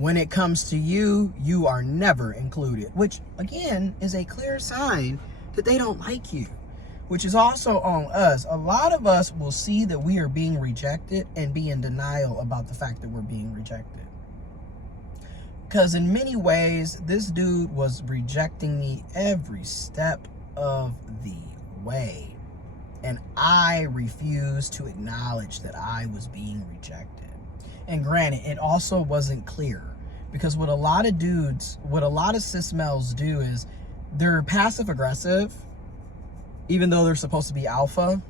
When it comes to you, you are never included, which again is a clear sign that they don't like you, which is also on us. A lot of us will see that we are being rejected and be in denial about the fact that we're being rejected. Because in many ways, this dude was rejecting me every step of the way. And I refused to acknowledge that I was being rejected. And granted, it also wasn't clear. Because what a lot of cis males do is they're passive aggressive, even though they're supposed to be alpha,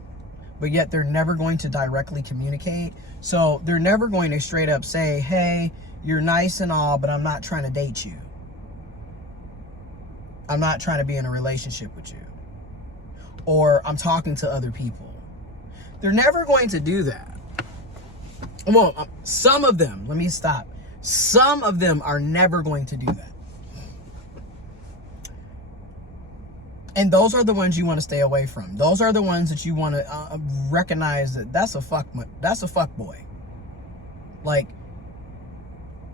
but yet they're never going to directly communicate. So they're never going to straight up say, hey, you're nice and all, but I'm not trying to date you. I'm not trying to be in a relationship with you. Or I'm talking to other people. They're never going to do that. Well, some of them, let me stop. Some of them are never going to do that. And those are the ones you want to stay away from. Those are the ones that you want to recognize that that's a fuck boy. Like,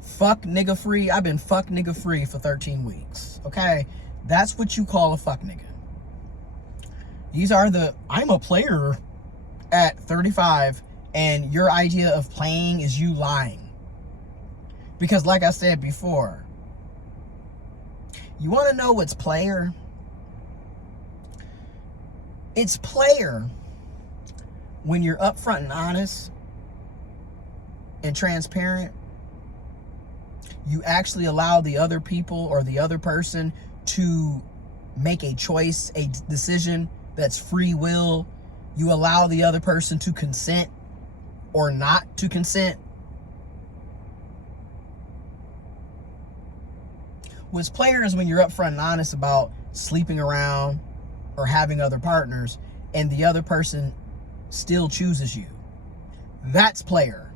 fuck nigga free. I've been fuck nigga free for 13 weeks. Okay? That's what you call a fuck nigga. I'm a player at 35, and your idea of playing is you lying. Because like I said before, you want to know what's player? It's player when you're upfront and honest and transparent. You actually allow the other people or the other person to make a choice, a decision that's free will. You allow the other person to consent or not to consent. What's player is when you're upfront and honest about sleeping around or having other partners and the other person still chooses you. That's player.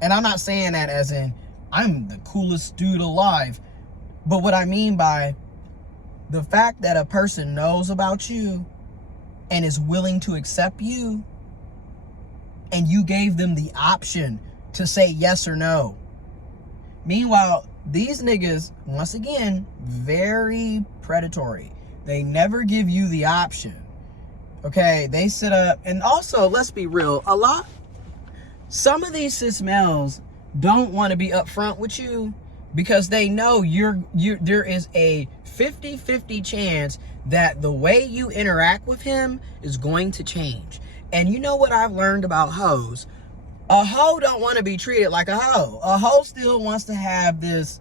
And I'm not saying that as in I'm the coolest dude alive. But what I mean by the fact that a person knows about you and is willing to accept you, and you gave them the option to say yes or no. Meanwhile, these niggas, once again, very predatory. They never give you the option. Okay, they sit up, and also, let's be real, some of these cis males don't want to be upfront with you because they know there is a 50-50 chance that the way you interact with him is going to change. And you know what I've learned about hoes? A hoe don't want to be treated like a hoe. A hoe still wants to have this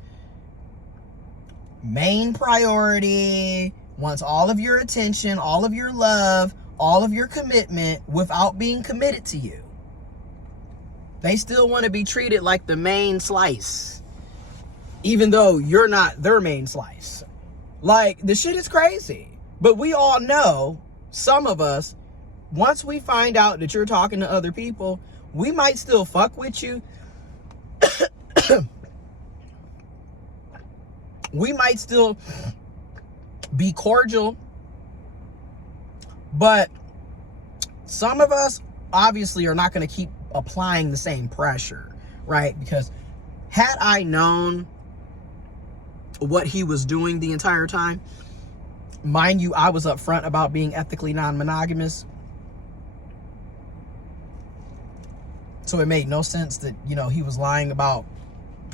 main priority, wants all of your attention, all of your love, all of your commitment without being committed to you. They still want to be treated like the main slice, even though you're not their main slice. Like, the shit is crazy. But we all know, some of us, once we find out that you're talking to other people, we might still fuck with you. We might still be cordial. But some of us obviously are not going to keep applying the same pressure, right? Because had I known what he was doing the entire time, mind you, I was upfront about being ethically non-monogamous. So it made no sense that, he was lying about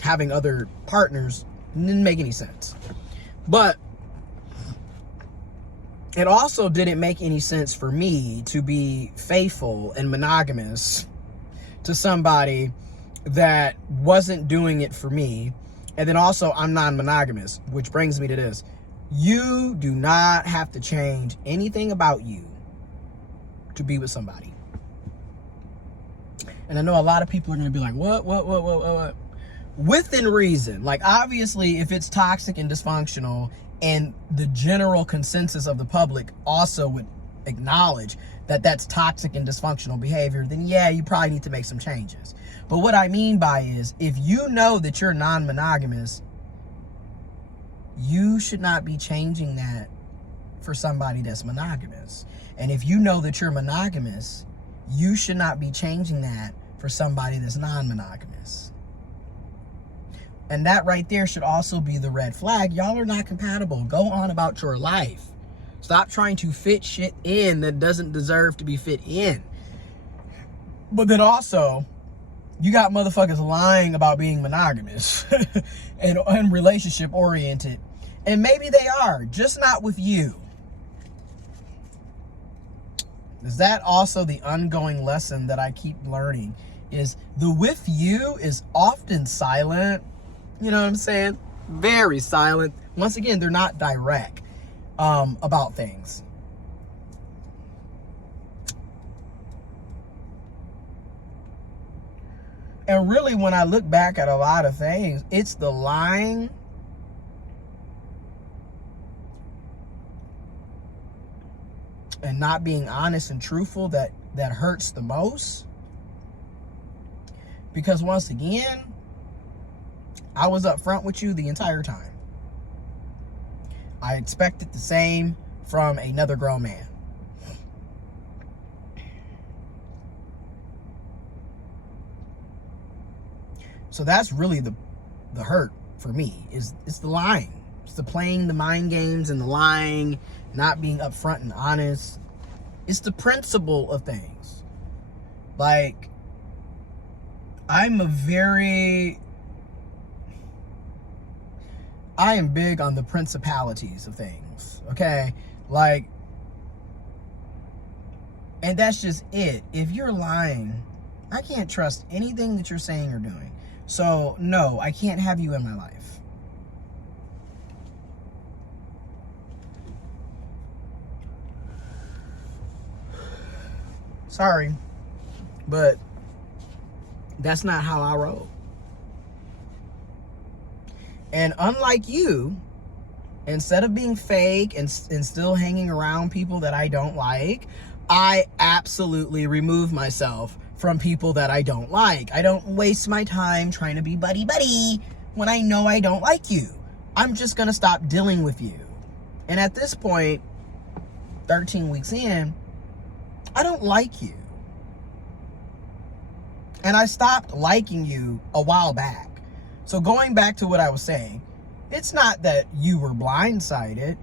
having other partners. It didn't make any sense. But it also didn't make any sense for me to be faithful and monogamous to somebody that wasn't doing it for me. And then also, I'm non-monogamous, which brings me to this. You do not have to change anything about you to be with somebody. And I know a lot of people are going to be like, what? Within reason. Like, obviously, if it's toxic and dysfunctional and the general consensus of the public also would acknowledge that that's toxic and dysfunctional behavior, then yeah, you probably need to make some changes. But what I mean by is, if you know that you're non-monogamous, you should not be changing that for somebody that's monogamous. And if you know that you're monogamous, you should not be changing that for somebody that's non-monogamous. And that right there should also be the red flag. Y'all are not compatible. Go on about your life. Stop trying to fit shit in that doesn't deserve to be fit in. But then also, you got motherfuckers lying about being monogamous and relationship oriented. And maybe they are, just not with you. Is that also the ongoing lesson that I keep learning? Is the with you is often silent. You know what I'm saying? Very silent. Once again, they're not direct about things. And really, when I look back at a lot of things, it's the lying and not being honest and truthful that hurts the most. Because once again, I was upfront with you the entire time. I expected the same from another grown man. So that's really the hurt for me, is it's the lying. It's the playing the mind games and the lying, not being upfront and honest. It's the principle of things. Like, I am big on the principalities of things, okay? Like, and that's just it. If you're lying, I can't trust anything that you're saying or doing. So, no, I can't have you in my life. Sorry, but that's not how I roll. And unlike you, instead of being fake and still hanging around people that I don't like, I absolutely remove myself from people that I don't like. I don't waste my time trying to be buddy-buddy when I know I don't like you. I'm just going to stop dealing with you. And at this point, 13 weeks in, I don't like you. And I stopped liking you a while back. So going back to what I was saying, it's not that you were blindsided.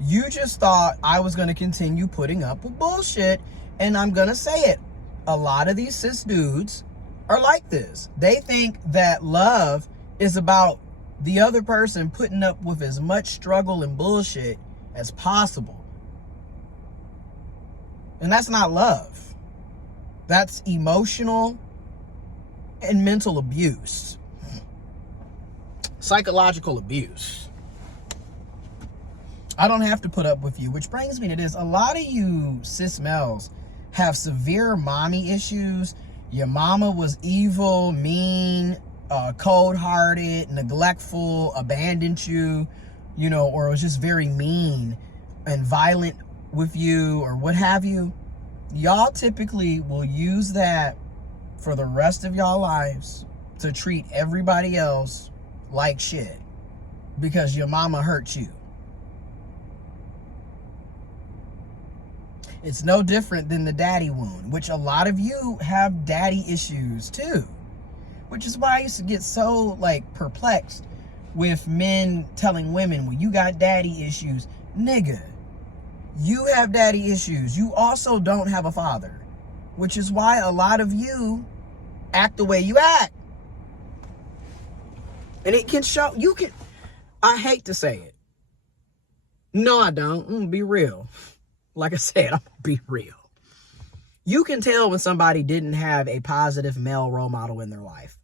You just thought I was going to continue putting up with bullshit. And I'm going to say it. A lot of these cis dudes are like this. They think that love is about the other person putting up with as much struggle and bullshit as possible. And that's not love. That's emotional and mental abuse. Psychological abuse. I don't have to put up with you, which brings me to this. A lot of you cis males have severe mommy issues. Your mama was evil, mean, cold-hearted, neglectful, abandoned you, or was just very mean and violent with you or what have you. Y'all typically will use that for the rest of y'all lives to treat everybody else like shit because your mama hurt you. It's no different than the daddy wound, which a lot of you have daddy issues too. Which is why I used to get so perplexed with men telling women, well, you got daddy issues. Nigga, you have daddy issues. You also don't have a father, which is why a lot of you act the way you act. And it can show, I hate to say it. No, I don't. I'm gonna be real. Like I said, I'm gonna be real. You can tell when somebody didn't have a positive male role model in their life.